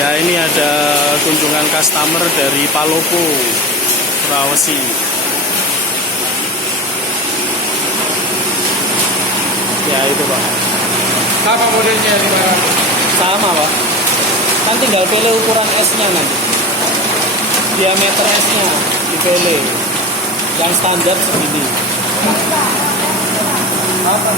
Ya, ini ada kunjungan customer dari Palopo, Sulawesi. Ya, itu Pak. Apa modelnya di mana? Sama Pak. Kan tinggal pilih ukuran S-nya nanti. Diameter S-nya dipilih. Yang standar segini. Apa?